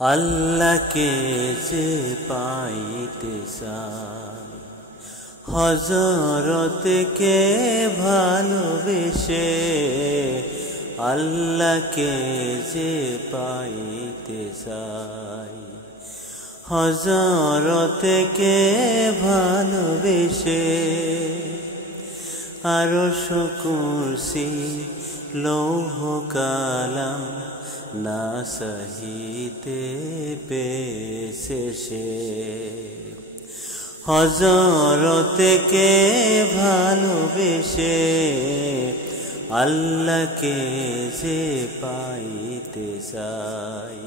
আল্লাহকে যে পাইতে চাই, হযরতকে ভালোবেসে। আল্লাহকে যে পাইতে চাই, হযরতকে ভালোবেসে। আরশ কুরসি লৌহ কালাম না সহিতে পেয়েছে সে। হযরতকে ভালোবেসে আল্লাহকে যে পাইতে চাই,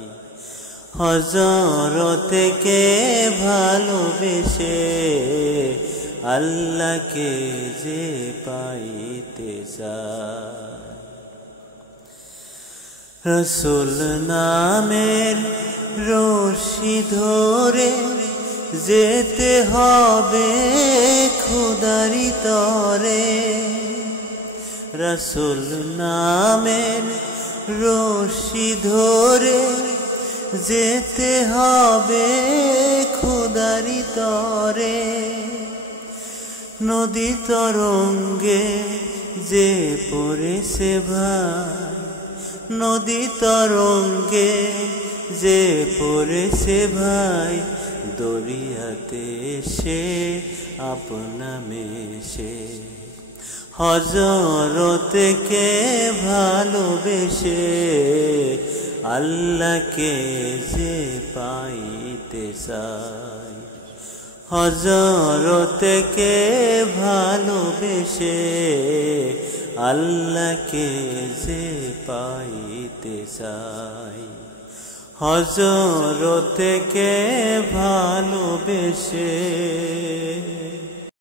হযরতকে ভালোবেসে আল্লাহকে যে পাইতে চাই। রসুল নামের রশি ধরে যেতে হবে খোদারি তরে। রসুল নামের রশি ধরে যেতে হবে খোদারি তরে। নদী তরঙ্গে যে পড়েছে ভাই, নদী তরঙ্গে যে পড়েছে ভাই, দরিয়াতে সে আপনা মেশে। হযরতকে ভালোবেসে আল্লাহকে যে পাইতে চাই, হযরতকে ভালোবেসে আল্লাহকে যে পাইতে চাই, হযরতকে ভালোবেসে।